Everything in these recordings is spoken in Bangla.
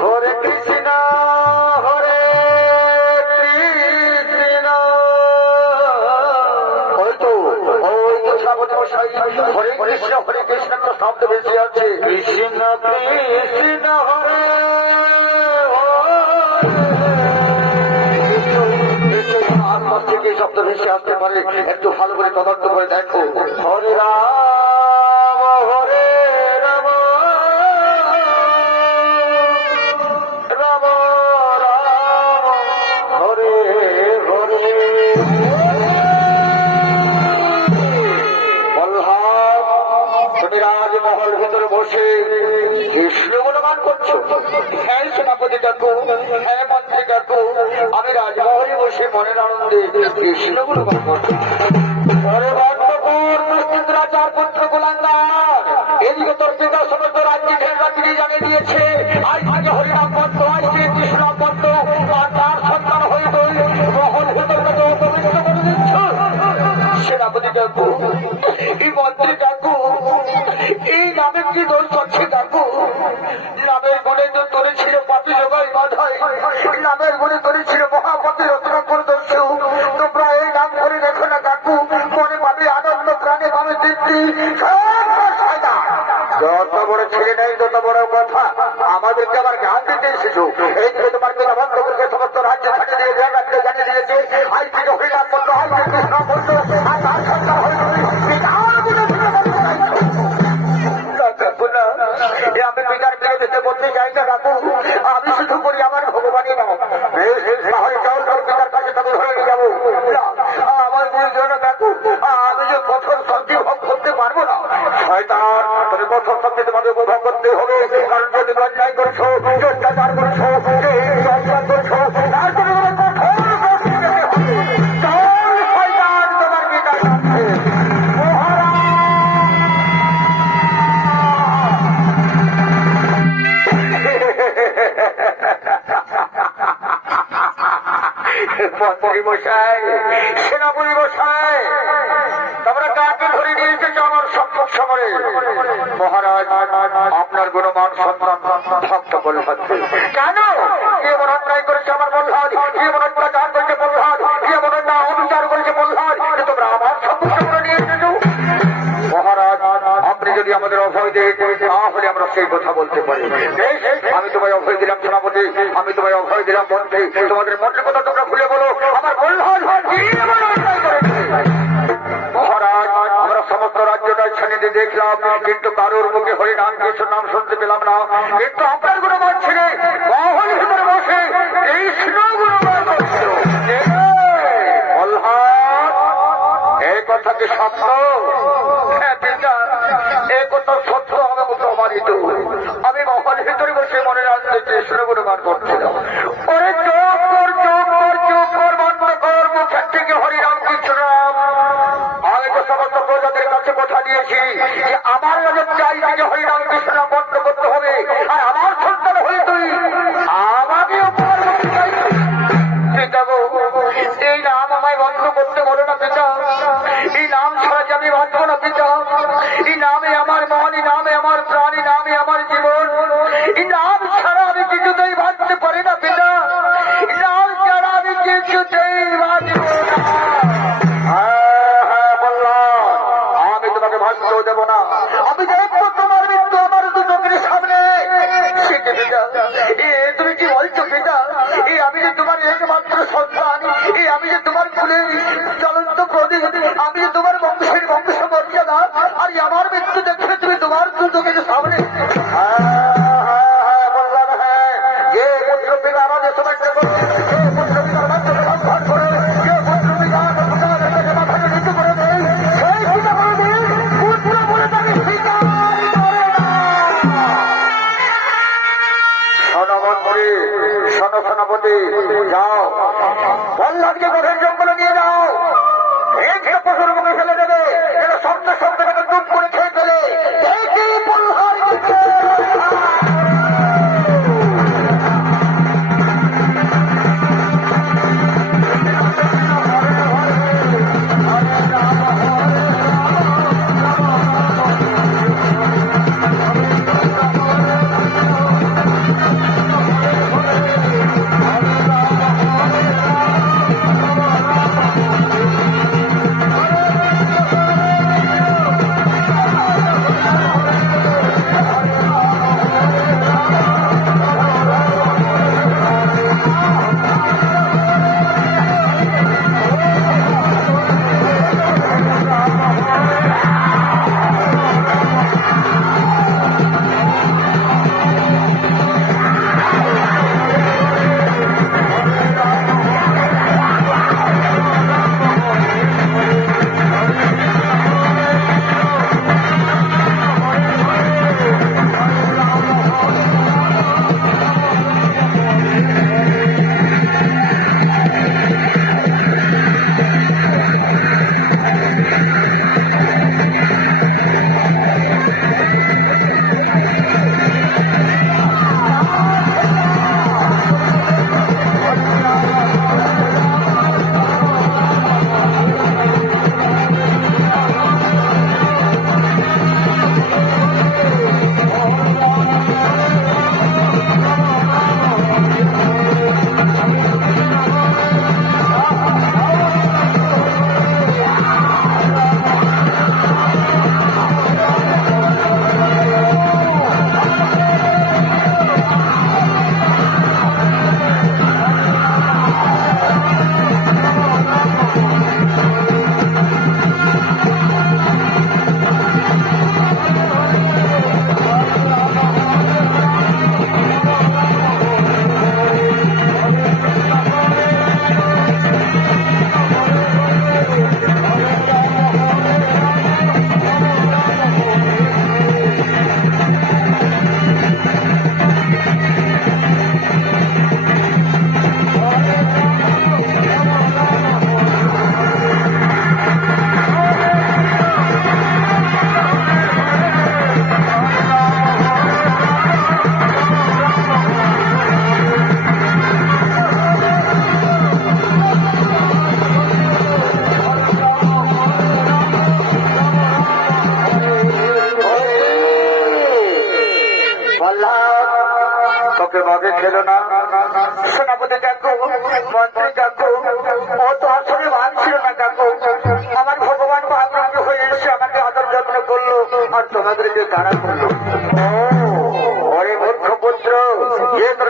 হরে কৃষ্ণ হরে কৃষ্ণ। কৃষ্ণ, হরে কৃষ্ণ শব্দ বেশি কৃষ্ণ থেকে শব্দ আসতে পারে। একটু ভালো করে তদন্ত করে দেখো। হরে রাম। খেয়াল সেনাপতি কাকু হ্যাঁ মন্ত্রী আমি রাজভবনে বসে মনের আনন্দে কৃষ্ণগুলো পুত্র গোলাঙ্গার। এদিকে তোর পিতা সমস্ত রাজ্যে ঘের রাত্রি জানিয়ে দিয়েছে আর আগে হরিনাম পত্র আর কৃষ্ণ পত্র, আর তার সন্তান হয়ে তুই গ্রহণ হতে মতো পবিত্র করে দিচ্ছ। সেনাপতি কাকু এই মন্ত্রী কাকু এই নামে কি দোষ করছে কাকু নামে নামের বলে তরি ছিল মহাপতি রত্নপুর দস্যু তোমরা এই নাম করে দেখো না কাকু। মনে পাবে আনন্দ, প্রাণে পাবে তৃপ্তি। যত বড় ছেলে নেই, তত বড় কথা। আমাদেরকে আবার গান দিতে এসেছ। এলাকায় ভক্ত বলহাদ কেন? কে মনে অন্যায় করেছে আমার বলহাদ কে মনে অত্যাচার করেছে বলহাদ কে মনে না অবিচার করেছে বলহাদ তোমরা আমার সম্পূর্ণ নিয়ে এসেছ। আপনি যদি আমাদের অভয় দেয় তাহলে আমরা সেই কথা বলতে পারি। আমি তোমায় অভয় দিলাম সেনাপতি। আমি তোমায় অভয় দিলাম বন্ধে। তোমাদের মন গান কিছু নাম শুনতে পেলাম না। কিন্তু আপনার কোনো মাঠ ছেড়ে সেনাপতি যাও। কল্যাণকে গঠন জঙ্গল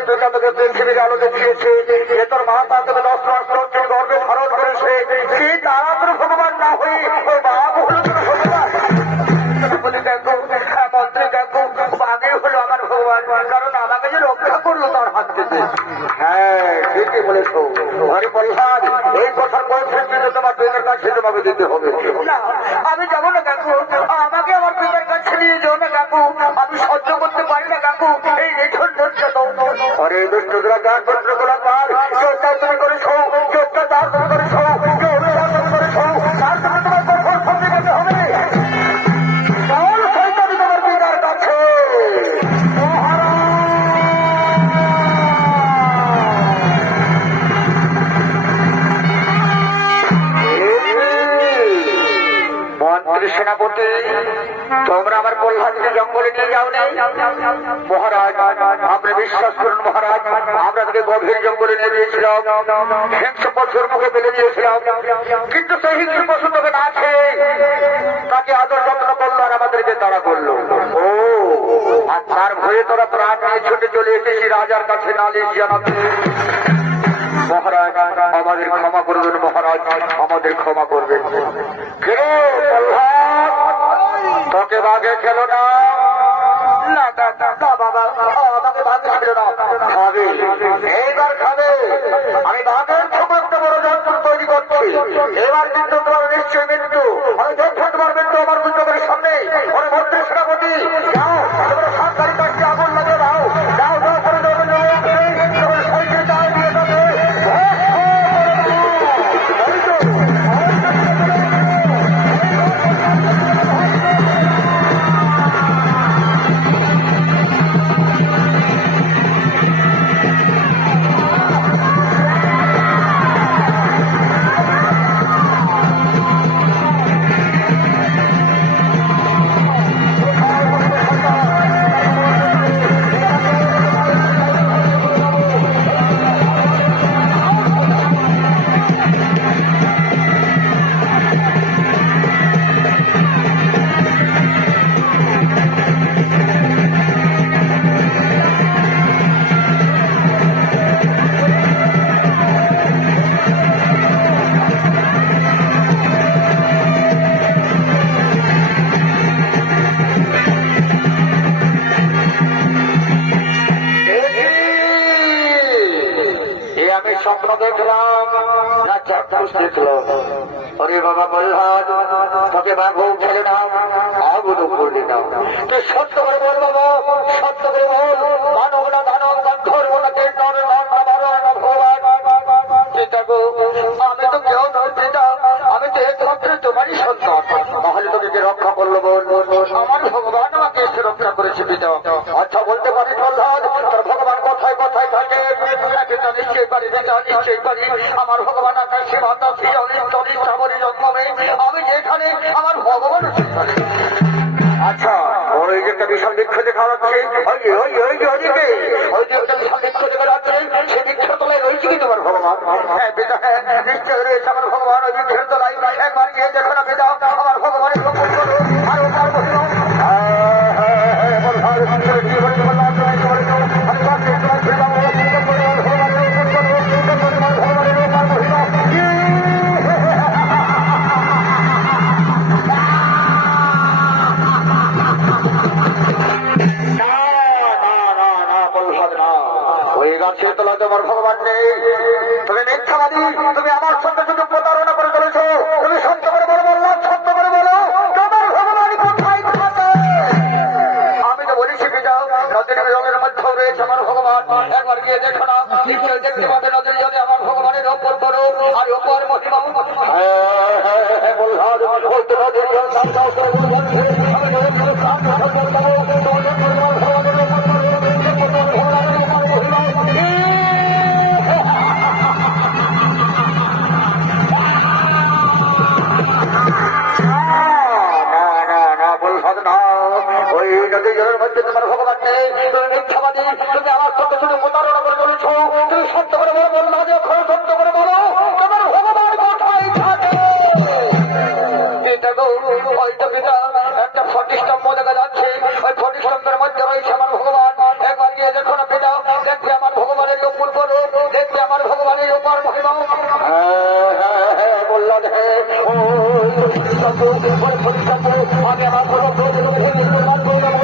দুর্গা দেবীকে আলো দেখিয়েছে এ তোর অস্ত্র বিশ্বাস করুন মহারাজ। আমরা তাকে গভীর জঙ্গলে নিয়ে গিয়েছিলাম। হিংস পশুর মুখে ফেলে দিয়েছিলাম। কিন্তু সেই হিংস পশু তখন আছে। তাকে আদর যত্ন করল আর আমাদেরকে তারা করল। ও, আর তার ভয়ে তোরা প্রাণ নিয়ে ছুটে চলে এসেছি রাজার কাছে নালিশ জানাতে। মহারাজ, আমাদের ক্ষমা করবেন মহারাজ। আমাদের ক্ষমা করবেন। তোকে বাঘে খেলো না। খাবে। এইবার খাবে। আমি বাঘের সময় একটা বড় যন্ত্র তৈরি করছি। এবার এবার তোকে রক্ষা করল বল আমার ভগবান আমাকে এসে রক্ষা করেছে আচ্ছা বলতে পারি ভগবান কোথায় কোথায় থাকে নিশ্চয়ই পারি পিতা নিশ্চয়ই আমার ভগবান আকাশে নিশ্চয় রয়েছে আমার ভগবান অবিচ্ছেদ্য আমি আমার ভগবান